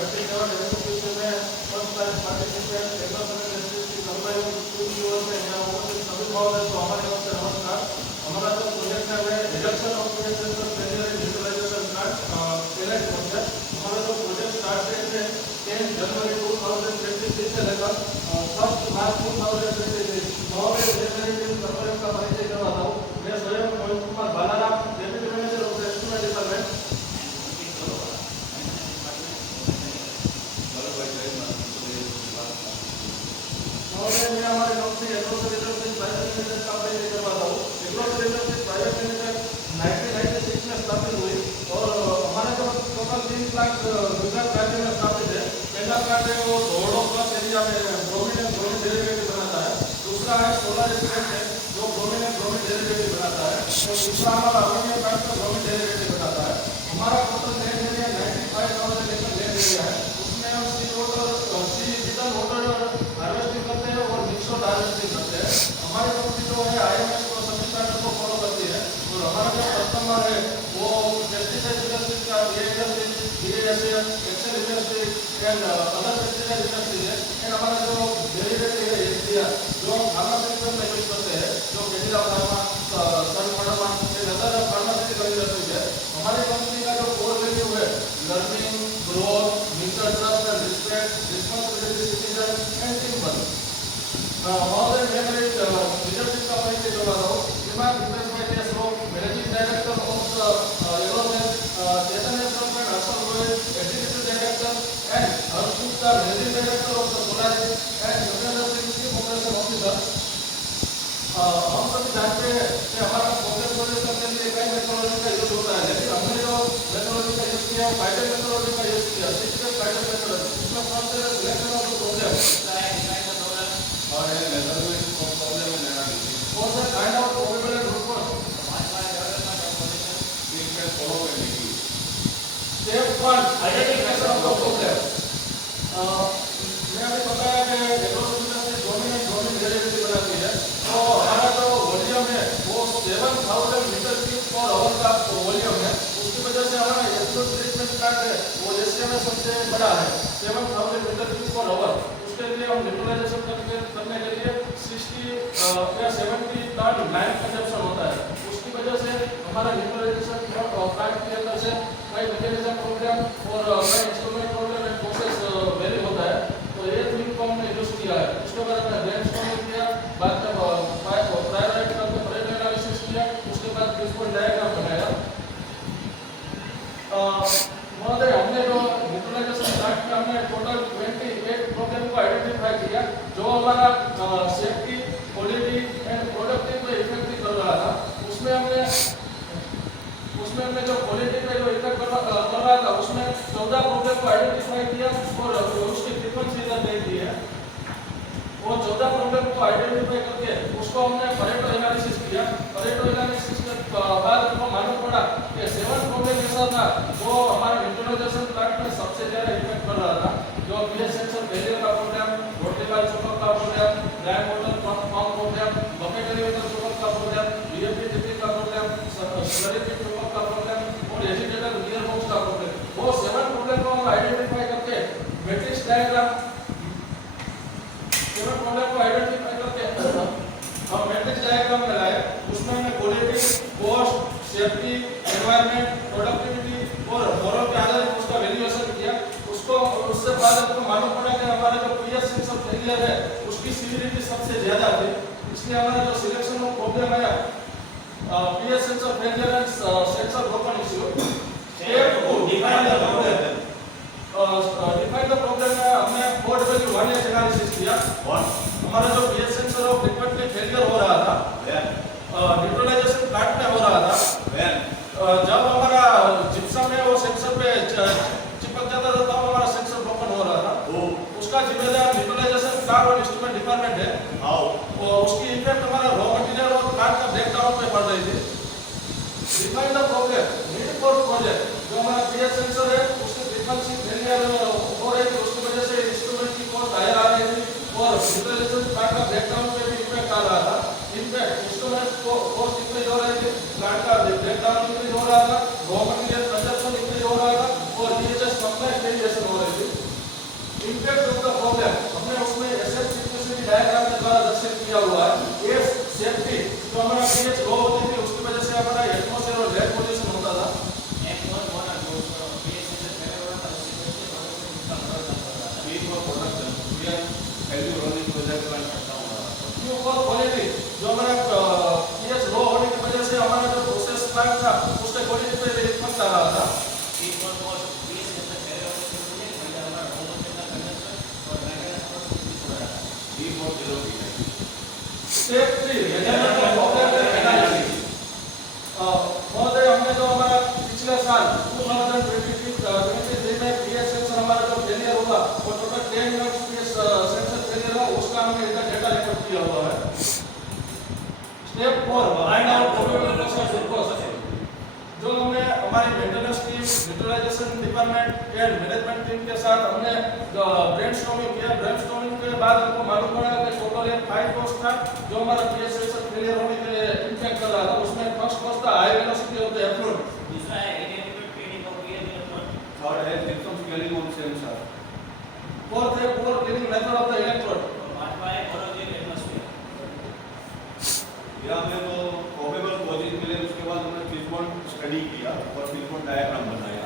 37 executive में first prize participant एग्रोसमेंट SSC combine to US है यहाँ उपस्थित सभी महोदय को हमारे ओर से नमस्कार। हमारा जो प्रोजेक्ट है वह reduction of pH sensor failure in utilization plant पहला प्रोजेक्ट हमारा जो प्रोजेक्ट स्टार्ट डेट है 10 जनवरी 2023 से लेकर 1 मार्च 2023 महोदय जनवरी कंपनी का परिचय करवाता हूँ। मैं स्वयं Mohit Kumar Balaram deputy manager of estimate department. मैं हमारे company Agrocel industries private limited का परिचय करवाता हूँ। एग्रोसर इंडस्ट्रीज प्राइवेट लिमिटेड 1996 में स्थापित हुई और हमारे जो टोटल 3 प्लांट गुजरात राज्य में स्थापित है। पहला प्लांट है वो धोरडो प्लस एरिया में ब्रोमीन एंड ब्रोमीन डेरिवेटिव बनाता है। दूसरा है सोलर प्लांट है जो ब्रोमीन एंड ब्रोमीन डेरिवेटिव बनाता है और तीसरा हमारा अमोनिया प्लांट का ब्रोमीन डेरिवेटिव बनाता है। हमारा टोटल लैंड एरिया 95,000 एकड़ लैंड एरिया है। उसमें हम सी डिजिटल वाटर हार्वेस्टिंग करते हैं और मिक्स वाटर हार्वेस्टिंग करते हैं। हमारी कंपनी जो है आईएमएस को सभी स्टैंडर्ड को फॉलो करती है और हमारा जो कस्टमर है वो पेस्टिसाइड इंडस्ट्री का BASF, Excel industry and other pesticide industry है एंड हमारा जो डेरिवेटिव है एसडीआर जो फार्मास्यूटिकल में यूज करते हैं जो Cadila pharma, Sun pharma and other pharmaceutical industry है। हमारी कंपनी का जो कोर वैल्यू है learning, growth, mutual trust and respect, responsibility citizen and team work. महोदय मैं मेरे लीडरशिप का परिचय करवाता हूँ। श्रीमान Deepesh bhai Shroff managing director of Agrocel, Chaitanya Shroff and Harshal Goyal executive director and Harsh Gupta managing director of Solaris and Yogendra Singh chief operation officer. हम सभी जानते हैं कि हमारा प्रोजेक्ट प्रोजेक्शन के लिए कई मेथोडोलॉजी का यूज होता है लेकिन हमने जो मेथोडोलॉजी का यूज किया फाइटर मेथोडोलॉजी का यूज किया सिस्टम फाइटर मेथोडोलॉजी इसमें फर्स्ट है सिलेक्शन ऑफ द प्रॉब्लम और है मेथोडोलॉजी ऑफ प्रॉब्लम में लेना और sir kind of probable and root cause we can follow करने की step 1 identification of the problem. मैं अभी बताया कि एग्रोसिस्टम से डोमिनेंट डेरिवेटिव बनाती है तो हमारा जो वॉल्यूम है वो 7,000 लीटर क्यूब पर आवर का वॉल्यूम है। उसकी वजह से हमारा एफ्लुएंट ट्रीटमेंट प्लांट है वो एशिया में सबसे बड़ा है 7,000 लीटर क्यूब पर आवर। उसके लिए हम न्यूट्रलाइजेशन करने के लिए 60 या 70 टन लैंड कंजप्शन होता है। उसकी वजह से हमारा न्यूट्रलाइजेशन प्लांट के अंदर से कई मैकेनिज्म प्रोग्राम और कई instrument program and process very होता है तो ये थ्री को हमने यूज किया है। उसके बाद हमने ब्रेनस्टॉर्मिंग किया, बाद में प्रायोरिटाइज करके परेटल एनालिसिस किया, उसके बाद प्रिंसिपल डायग्राम बनाया। महोदय हमने जो न्यूट्रलाइजेशन प्लांट में हमने टोटल 28 प्रॉब्लम को आइडेंटिफाई किया जो हमारा सेफ्टी, क्वालिटी एंड प्रोडक्टिव पे इफेक्ट कर रहा था। उसमें हमने जो क्वालिटी पे जो इफेक्ट कर रहा था उसमें 14 प्रॉब्लम को आइडेंटिफाई किया और उसकी फ्रीक्वेंसी तय की है। वो 14 प्रॉब्लम को आइडेंटिफाई करके उसको हमने परेटो एनालिसिस किया। परेटो एनालिसिस के बाद हमको मालूम पड़ा कि 7 प्रॉब्लम ऐसा था जो हमारे न्यूट्रलाइजेशन प्लांट में सबसे ज्यादा इफेक्ट कर रहा था जो पीएच सेंसर फेलियर का प्रॉब्लम, रोटेवाल चोकअप का problem, dry water pump problem, bucket elevator choke up का प्रॉब्लम, बीएफडी टिपिंग का प्रॉब्लम, स्लरी पिट चोकअप का प्रॉब्लम और एजिटेटर गियर बॉक्स का प्रॉब्लम। वो 7 प्रॉब्लम को हम आइडेंटिफाई करके मैट्रिक्स डायग्राम 7 प्रॉब्लम को आइडेंटिफाई करके हम मैट्रिक्स डायग्राम में लाए। उसमें हमने quality, cost, safety, environment, productivity और मोरल के आधार पर उसका वैल्यूएशन किया। उससे बाद हमको मालूम पड़ा कि हमारा जो पीएच सेंसर फेलियर है उसकी सीवियरिटी सबसे ज्यादा थी। इसलिए हमारा जो सिलेक्शन ऑफ प्रॉब्लम आया pH sensor failure and sensor broken issue. Step 2 define the problem. Define the problem में हमने कोड वैल्यू 1 एनालिसिस किया। हमारा जो pH sensor of frequently failure हो रहा था न्यूट्रलाइजेशन प्लांट में हो रहा था जब हमारा जिप्सम में वो सेंसर पे चिपक जाता था तब हमारा सेंसर ब्रोकन हो रहा था। उसका जिम्मेदार न्यूट्रलाइजेशन प्लांट और इंस्ट्रूमेंट डिपार्टमेंट है और उसकी इफेक्ट हमारा रॉ मटेरियल और प्लांट का ब्रेकडाउन पे पड़ रही थी। Define the problem need for project जो हमारा पीएच सेंसर है उसकी फ्रीक्वेंसी फेलियर हो रही थी उसकी वजह से इंस्ट्रूमेंट की कॉस्ट हायर आ रही थी और न्यूट्रलाइजेशन प्लांट का ब्रेकडाउन पे भी इफेक्ट आ रहा था। इनफैक्ट इंस्ट्रूमेंट को कॉस्ट इंक्रीज हो रही थी, प्लांट का ब्रेकडाउन इंक्रीज हो रहा था, रॉ मटेरियल कंजप्शन इंक्रीज हो रहा था और डीएचएस सप्लाई वेरिएशन हो रही थी। ईएनएक्स सेंसर फेलियर हो उसका हमने इधर डेटा रिकॉर्ड किया हुआ है। Step 4 find out probable cost. जो हमने हमारी maintenance team, utilization department and management team के साथ हमने ब्रेनस्टॉर्मिंग किया। ब्रेनस्टॉर्मिंग के बाद हमको मालूम पड़ा कि टोटल ये 5 कॉस्ट था जो हमारा पीएस सेंसर फेलियर होने के इम्पैक्ट कर रहा था। उसमें फर्स्ट कॉस्ट था high velocity of the effluent, दूसरा है inadequate training of PLC, third है gypsum scaling on sensor, fourth है poor cleaning method of the electrode, और पांचवा है corrosive atmosphere। या हमें तो प्रोबेबल कॉजेज मिले, उसके बाद हमने फिशबोन स्टडी किया और फिशबोन डायग्राम बनाया।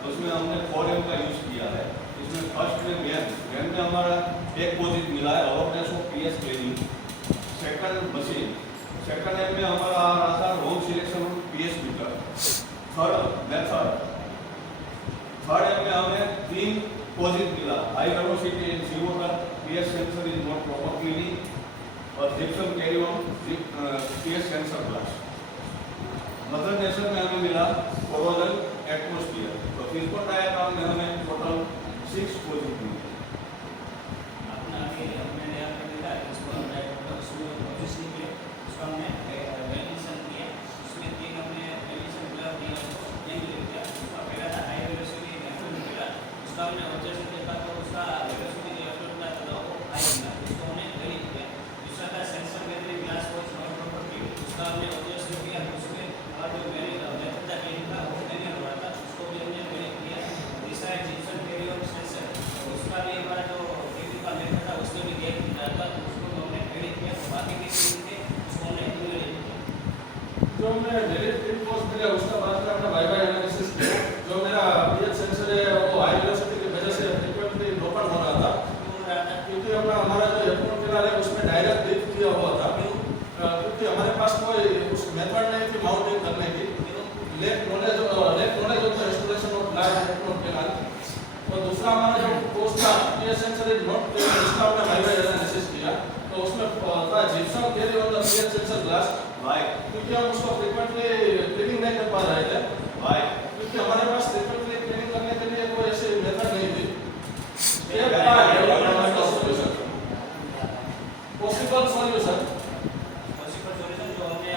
तो उसमें हमने 4M का यूज किया है। इसमें फर्स्ट में वेन में हमारा एक कॉजेज मिला है awareness of PS cleaning. Second machine, second M में हमारा आ रहा था wrong selection of PS meter. Third method, third M में हमें 3 कॉजेज मिला, high velocity in sea water, PS sensor is not proper cleaning और gypsum carry on PS sensor blast. Mother nation में हमें मिला कोरोजन एटमॉस्फेयर। तो fishbone diagram में हमें टोटल 6 कॉजेज मिले। अपना अभी हमने आपने देखा इसको हमने उसमें कोशिश नहीं की, उसको हमने वैल्यूएशन किया। उसमें 3 हमने वैल्यूएशन ग्राफ दिया, उसको ये लिख दिया। उसका पहला था हाई वेलोसिटी एफ्लुएंट मिला, उसका हमने ऑब्जर्वेशन देखा तो उसका वेलोसिटी जो एफ्लुएंट था वो हाई मिला, उसको हमने गणित किया। दूसरा था sensor method glass watch not property, उसका हमने ऑब्जर्वेशन किया, उसमें और जो मेथड था क्लीनिंग का वो नहीं हो रहा था, उसको भी हमने गणित किया। तीसरा है जिप्सम कैरी ऑन सेंसर, उसका भी हमारा जो क्लीनिंग का मेथड था उसमें भी गैप मिला था, उसको हमने गणित किया। बाकी के तीन थे उसको हमने न्यूमेरिक किया। जो हमने मेरिट टीम कोर्स मिला उसका बाद में हमने वाई एनालिसिस किया। जो मेरा पीएच सेंसर है वो हाई वेलोसिटी की वजह से फ्रीक्वेंटली ओपन हो रहा था, क्योंकि हमारा जो एफ्लुएंट कैनाल है उसमें डायरेक्ट लीक किया हुआ था, क्योंकि हमारे पास कोई उस मेथड नहीं थी माउंटिंग करने की। Lack knowledge of the installation of large effluent canal. और दूसरा हमारा जो कोर्स था PS sensor is not clean, इसका हमने वाई एनालिसिस किया। तो उसमें था gypsum carry on the PS sensor glass, क्योंकि हम उसको फ्रीक्वेंटली क्लीनिंग नहीं कर पा रहे थे, क्योंकि हमारे पास फ्रीक्वेंटली क्लीनिंग करने के लिए कोई ऐसी मेथड नहीं थी। Step 5 solution, possible solution. Possible solution जो हमने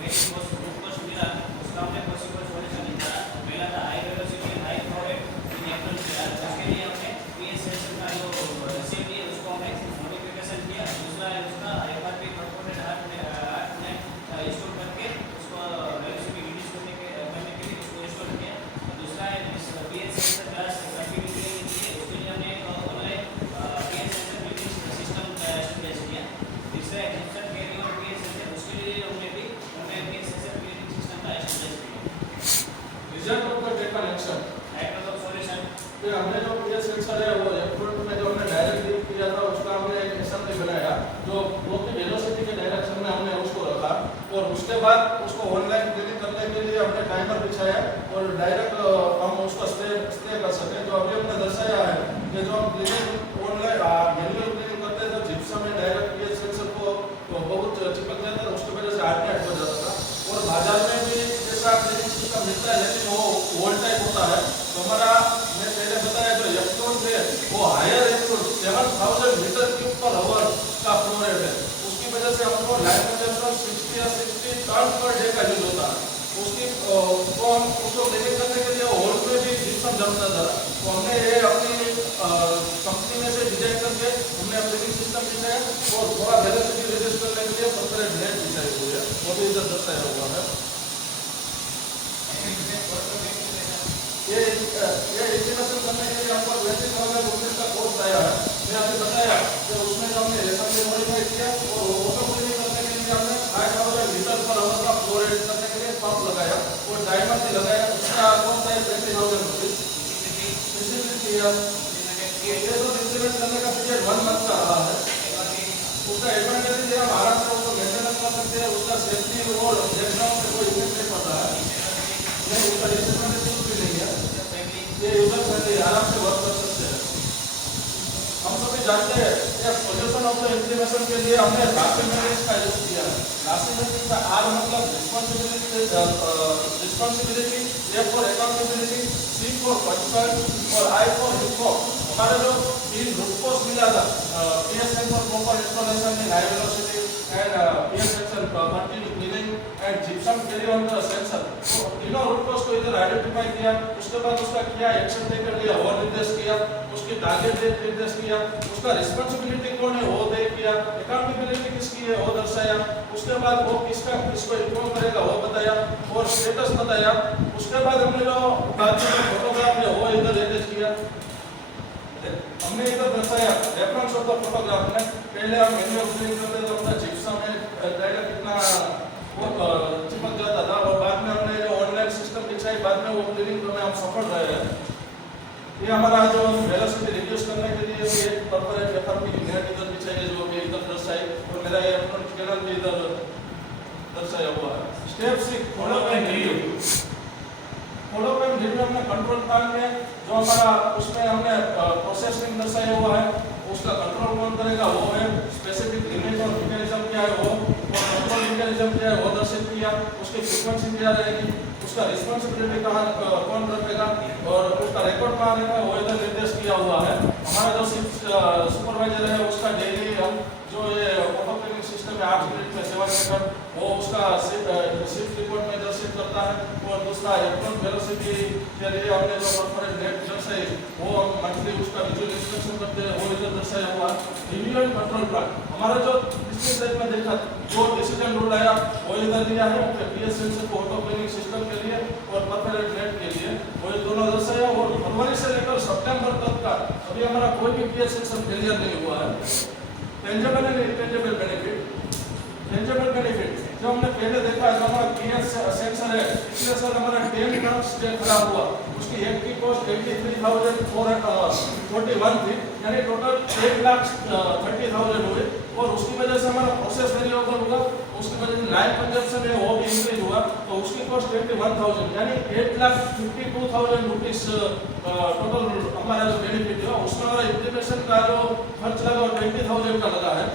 वेटिंग कोस्ट रूट कोस्ट मिला, उसका हमने पॉसिबल सॉल्यूशन निकाला। पहला था high velocity high flow rate in effluent canal, उसके लिए हमने पीएस सेंसर का जो असेंबली है उसको हमने मॉडिफिकेशन किया। दूसरा है उसका एफआरपी कंपोनेंट हार्ट ने इंस्टॉल करके उसको वेलोसिटी रिड्यूस करने के लिए उसको इंस्टॉल किया। दूसरा है पीएस सेंसर क्लास कंटिन्यू के लिए उसके लिए हमने online PS sensor building system establish किया। तीसरा है gypsum carry on PS sensor, उसके लिए हमने भी online PS sensor building system का एस्टेब्लिश किया। Result of the data connection, type of solution, फिर हमने जो पीएस सेंसर है वो एफ्लुएंट में जो हमने डायरेक्ट लीक किया था उसका हमने एक असेंबली बनाया जो फ्लो की वेलोसिटी के डायरेक्शन में हमने उसको रखा। और उसके बाद उसको ऑनलाइन क्लीनिंग करने के लिए हमने टाइमर बिछाया और डायरेक्ट हम उसको स्टे कर सके। जो अभी हमने दर्शाया है कि जो हम क्लीनिंग ऑनलाइन मैनुअल क्लीनिंग करते थे जिप्सम में डायरेक्ट पीएस सेंसर को तो बहुत चिपक जाता था, उसकी वजह से हार्डनेट हो जाता था। और बाजार में भी जैसा क्लीनिंग सिस्टम मिलता है लेकिन वो वोल्ट टाइप होता है। तो हमारा मैं पहले बताया जो एफ्लुएंट है वो higher effluent 7000 meter cube per hour का फ्लो रेट है, उसकी वजह से हमको लाइन कंजम्पशन 60 या 60 टन पर डे का यूज होता है। उसकी तो हम उसको क्लीनिंग करने के लिए होल में भी जिप्सम जमता था। तो हमने ये अपनी कंपनी में से डिजाइन करके हमने क्लीनिंग सिस्टम बिछाया और थोड़ा वेलोसिटी रिड्यूस करने के लिए परफेक्ट ब्लेड बिछाई हुई है, वो भी इधर दर्शाया हुआ है। ये इंटीग्रेशन करने के लिए हमको 20,000 रुपीज का कोर्स आया है। मैं आपने बताया कि उसमें जो हमने असेंबली मॉडिफाई किया और ऑटो क्लीनिंग करने के लिए हमने 5000 लीटर पर आवर का फ्लो रेट करने के लिए पंप लगाया और टाइमर भी लगाया। उसका कोर्स है 20,000 रुपीज। ये सब इंप्लीमेंट करने का पीरियड 1 मंथ का रहा है। उसका एडवांटेज है हम आराम से उसको मेंटेनेंस कर सकते हैं, उसका सेफ्टी और बैकग्राउंड से कोई इफेक्ट नहीं पड़ता है, नहीं उसका डिसएडवांटेज कुछ भी नहीं है। ये यूजर फ्रेंडली आराम से वर्क कर सकते हैं। हम सभी जानते हैं कि सॉल्यूशन ऑफ द इंप्लीमेंटेशन के लिए हमने राशि मैट्रिक्स का यूज किया है। राशि मैट्रिक्स का आर मतलब responsibility, A for accountability, C for concern और आई फॉर इन्फॉर्म। हमारे जो 3 रूट कोर्स मिला था PS sensor proper installation in high velocity and PS sensor continue cleaning and gypsum carry on the sensor, तो तीनों root course को इधर identify किया। उसके बाद उसका क्या एक्शन टेकन लिया वो निर्देश किया, उसकी टारगेट डेट निर्देश किया, उसका रिस्पांसिबिलिटी कौन है वो दे किया, अकाउंटेबिलिटी किसकी है वो दर्शाया। उसके बाद वो किसको इन्फॉर्म करेगा वो बताया और स्टेटस बताया। उसके बाद हमने जो फोटोग्राफ है वो इधर अटैच किया, हमने इधर दर्शाया रेफरेंस ऑफ द फोटोग्राफ में। पहले हम मैनुअल क्लीनिंग करते थे, अपना जिप्सम में डायरेक्ट कितना वो चिपक जाता था, और बाद में हमने जो ऑनलाइन सिस्टम बिछाई, बाद में वो क्लीनिंग में हम सफल रहे हैं। ये हमारा जो वेलोसिटी रिड्यूस करने के लिए भी एक कॉर्पोरेट पेपर की नेट इधर बिछाई है जो कि इधर दर्शाई, और मेरा ये अपना चैनल भी इधर दर्शाया हुआ है। Step 6 follow and review. Follow and review हमने कंट्रोल प्लान में जो हमारा उसमें हमने प्रोसेसिंग दर्शाया हुआ है, उसका कंट्रोल कौन करेगा वो है, स्पेसिफिक लिमिट और मैकेनिज्म क्या है वो, और कंट्रोल मैकेनिज्म क्या है वो दर्शित किया, उसकी फ्रीक्वेंसी क्या रहेगी, उसका रिस्पांसिबिलिटी कौन रखेगा, और उसका रिकॉर्ड कहाँ रहेगा वो इधर निर्देश किया हुआ है। हमारा जो सुपरवाइजर है उसका डेली हम जो ये ऑटो क्लीनिंग सिस्टम है 8 मिनट में 7 मिनट वो उसका शिफ्ट रिपोर्ट में दर्शित करता है। और दूसरा एप्रोच वेलोसिटी के लिए हमने जो कॉर्पोरेट डेट दर्शाई वो हम मंथली उसका विजुअल इंस्पेक्शन करते हैं, वो इधर दर्शाया हुआ। रिव्यू एंड कंट्रोल प्लान हमारा जो पिछले स्लाइड में देखा जो डिसीजन रूल आया वो इधर दिया है पीएस सेंसर को ऑटो क्लीनिंग सिस्टम के लिए और कॉर्पोरेट डेट के लिए, वो दोनों दर्शाया। और फरवरी से लेकर सितंबर तक का अभी हमारा कोई भी पीएस सेंसर फेलियर नहीं हुआ है। Tangible and intangible benefit. Tangible benefit जो हमने पहले देखा जो हमारा पीएस सेंसर है, पिछले साल हमारा 10 टर्म्स खराब हुआ, उसकी एक की कॉस्ट 83,441 थी, यानी टोटल 1,30,000 हुए। और उसकी वजह से हमारा प्रोसेस वेरिएबल हुआ, उसकी वजह से लाइन कंजप्शन है वो भी इंक्रीज हुआ, तो उसकी कॉस्ट 21,000 यानी 8,52,000 रुपीस टोटल हमारा जो बेनिफिट हुआ। उसमें हमारा इंप्लीमेंटेशन का जो खर्च लगा 20,000 का लगा है,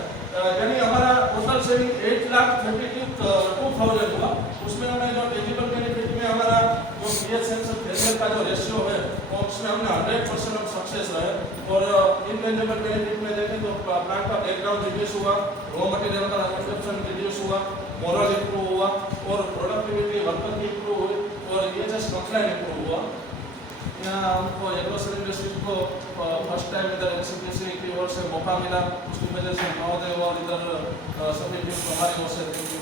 यानी हमारा टोटल सेविंग 8,32,000 हुआ। उसमें हमने जो टेंजिबल बेनिफिट में हमारा जो पीएस सेंसर फेलियर का जो रेशियो है वो उसमें हमने 100% हम सक्सेस रहे। और इनटेंजिबल बेनिफिट में देखें तो प्लांट का बैकग्राउंड रिड्यूस हुआ, रॉ मटेरियल का कंजप्शन रिड्यूस हुआ, मोरल इंप्रूव हुआ, और प्रोडक्टिविटी वर्कर की इंप्रूव हुई, और ईएचएस कंप्लाइन इंप्रूव हुआ। यहाँ हमको एग्रोसर इंडस्ट्री को फर्स्ट टाइम इधर एनसीपीसी की ओर से मौका मिला, उसकी वजह से महोदय और इधर सभी टीम हमारी ओर से थैंक यू।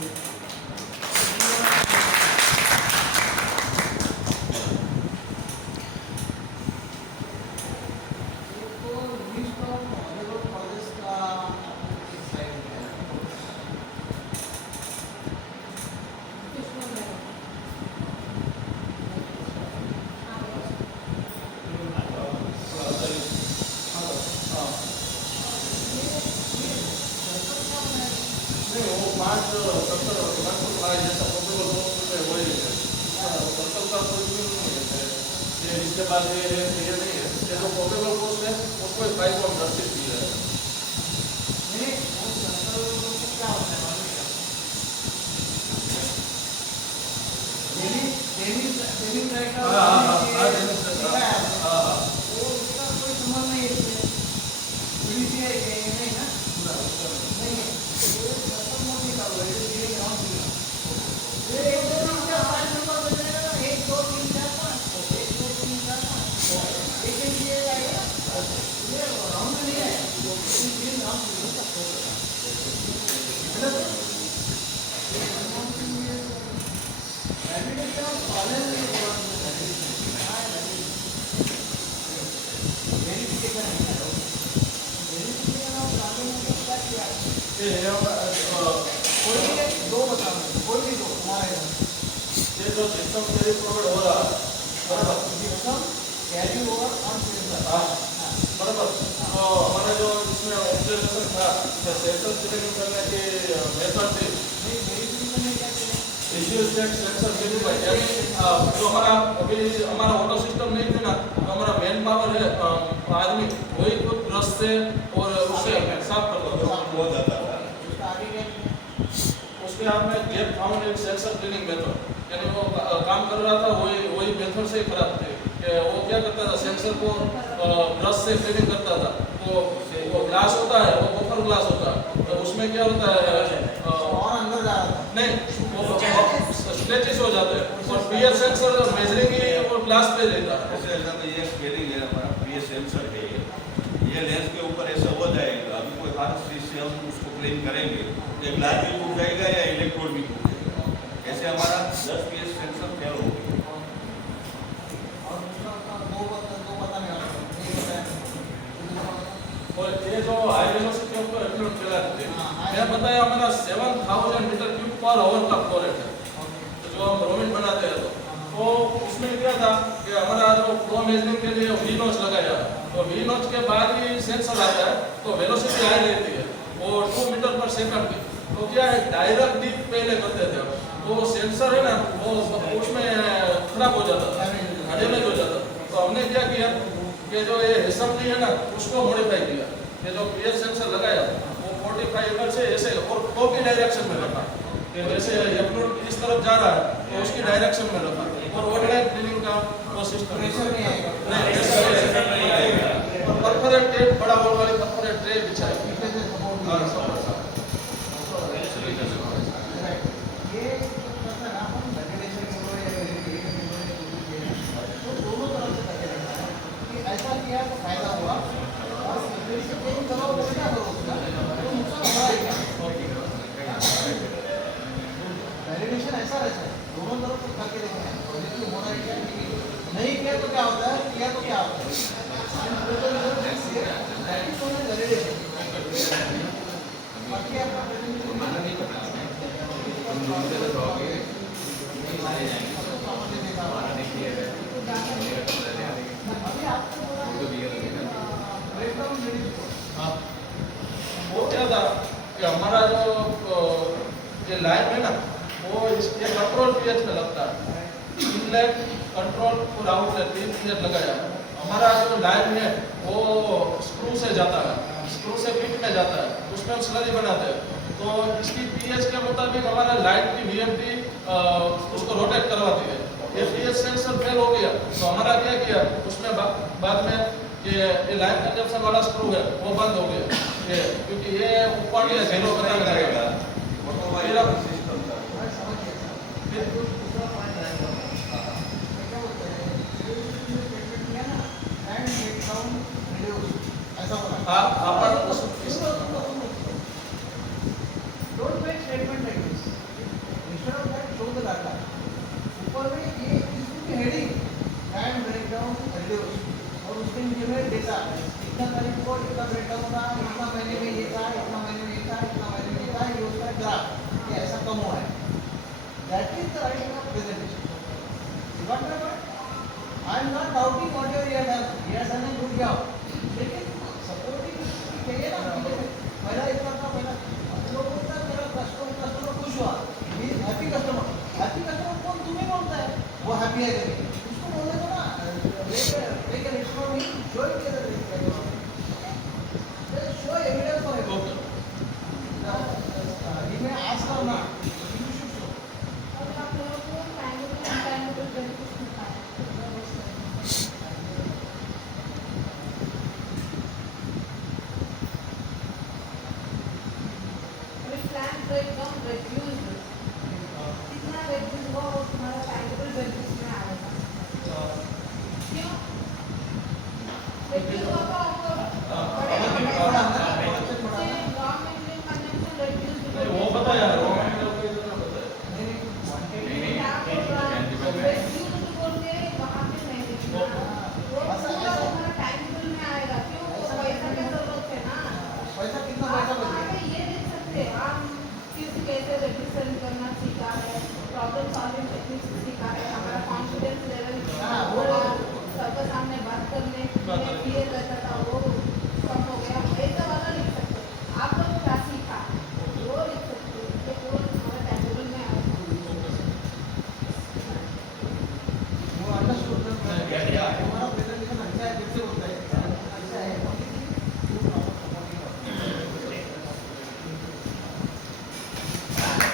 इसके बाद ये नहीं है, ये जो प्रोबेबल कोस्ट है उसको एक प्राइस हम दर्शित किया है। नहीं वो सर्कल क्या होता है मालूम क्या? डेली ट्राई का वो उसका कोई संबंध नहीं है इसमें, पीडीसीआई ये नहीं ना, नहीं है वो सर्कल मोदी का वो है ये ग्राउंड ये 1 2 3 4 5 नंबर बजेगा, 1 2 3 4 5 1 2 3 4 5 एक ये आएगा, ये राउंड नहीं है, ये राउंड ये जो सिस्टम कैरी फॉरवर्ड हो रहा है बराबर, कैरी ओवर ऑन सेंसर बराबर, तो हमारा जो इसमें ऑब्जर्वेशन था सेंसर क्लीनिंग करने की मेथड थी इश्यू स्टेट सेंसर वेरीफाई, यानी जो हमारा अभी हमारा ऑटो सिस्टम नहीं थे ना, तो हमारा मैन पावर है आदमी वही खुद ब्रश से और उससे साफ कर दो बहुत ज़्यादा था। उसके हाथ में gap found in sensor cleaning method, यानी वो काम कर रहा था वही मेथड से खराब थे कि कि वो क्या करता था, सेंसर को ब्रश से फिलिंग करता था। तो वो ग्लास होता है, वो बफर ग्लास होता है, तो उसमें क्या होता है और अंदर जा रहा था। नहीं, वो स्ट्रेचेस हो जाते हैं और पीएच सेंसर मेजरिंग ही वो ग्लास पे देता है। ऐसे ऐसा तो ये स्केलिंग है हमारा पीएच सेंसर है ये लेंस के ऊपर ऐसा हो जाएगा। अभी कोई हाथ से हम उसको क्लीन करेंगे तो ग्लास भी टूट जाएगा या इलेक्ट्रोड भी टूट जाएगा। ऐसे हमारा 10 पीएच सेंसर फेल हो गया। और दूसरा का दो पता नहीं आता, एक होता है। और ये जो हाई वेलोसिटी के ऊपर एप्लोड चला देते हैं, हाँ, मैं बताया हमारा 7000 मीटर क्यूब पर आवर का फ्लो रेट है। तो जो हम रोमिट बनाते हैं तो उसमें क्या था कि हमारा जो फ्लो मेजरिंग के लिए वी नॉच लगाया, तो वी नॉच के बाद ही सेंसर आता है, तो वेलोसिटी हाई रहती है वो 2 मीटर पर सेकंड की। तो क्या है, डायरेक्ट डीप पहले करते थे, वो सेंसर है ना वो उसमें खराब हो जाता था, डैमेज हो जाता। तो हमने क्या किया कि जो ये असेंबली है ना उसको मॉडिफाई किया, ये जो पीएच सेंसर लगाया वो 45 एमएल से ऐसे और टॉप की डायरेक्शन में रखा कि जैसे एप्लोड इस तरफ जा रहा है तो उसकी डायरेक्शन में रखा, और ऑनलाइन क्लीनिंग का वो सिस्टम प्रेशर नहीं आएगा। नहीं आएगा। और परफोरेट टेप, बड़ा होल वाली परफोरेट ट्रे बिछाई। पीछे से सपोर्ट हाँ, नहीं सब है। ऐसा। राइट। ये करता है ना अपन वेंटिलेशन के लिए या वेंटिलेशन के लिए तो दोनों तरफ से करके रखना है कि ऐसा किया तो फायदा हुआ और वेंटिलेशन चेंज करो तो क्या करो उसका तो नुकसान हो रहा है क्या? वेलिडेशन ऐसा रहता है, दोनों तरफ से करके देखना है पॉजिटिव होना है क्या नहीं किया तो क्या होता है, किया तो क्या होता है। वेलिडेशन बाकी आपका हाँ, वो क्या था कि हमारा जो ये लाइन है ना वो इसके कंट्रोल पीएच में लगता है, इनलेट कंट्रोल और आउटलेट 3 पीएच लगाया। हमारा जो लाइन है वो स्क्रू से जाता है, स्क्रू से पिट में जाता है, उसमें हम स्लरी बनाते हैं। तो इसकी पीएच के मुताबिक हमारा लाइट की वीएमटी उसको रोटेट करवाती है। ये पीएच सेंसर फेल हो गया तो हमारा क्या किया उसमें बाद में ये लाइन कंजप्शन वाला स्क्रू है वो बंद हो गया, ये क्योंकि ये ऊपर या जीरो पता लगाएगा। सिस्टम था मैं समझ गया। फिर दूसरा पॉइंट रहेगा क्या बोलते हैं स्टेटमेंट किया ना एंड ब्रेक डाउन रिड्यूस ऐसा बोला don't make statement like this instead of that show the data ऊपर में ये इसकी heading and break down reduce और उसके नीचे में डेटा इतना तारीख को इतना ब्रेक डाउन था, इतना महीने में ये था, इतना महीने में ये था, इतना महीने में ये था, ये उसका ग्राफ ये ऐसा कम हुआ है। That is the right of presentation. You got my point? I am not doubting whatever you have done. You have done a good job. लेकिन सपोर्टिंग चाहिए ना पहला इतना था पहला लोग बोलता है मेरा कस्टमर खुश हुआ हैप्पी कस्टमर कौन तुम्हें बोलता है वो हैप्पी है करके उसको बोलने दो ना take an extra me show it to the just show evidence for it. He may ask or not. You should show. और आप लोगों को टाइम पे बेनिफिट मिलता है। अभी प्लान ब्रेकडाउन रिड्यूस कितना रिड्यूस हुआ वो तुम्हारा टाइम बेनिफिट में आएगा। क्यों? रिड्यूस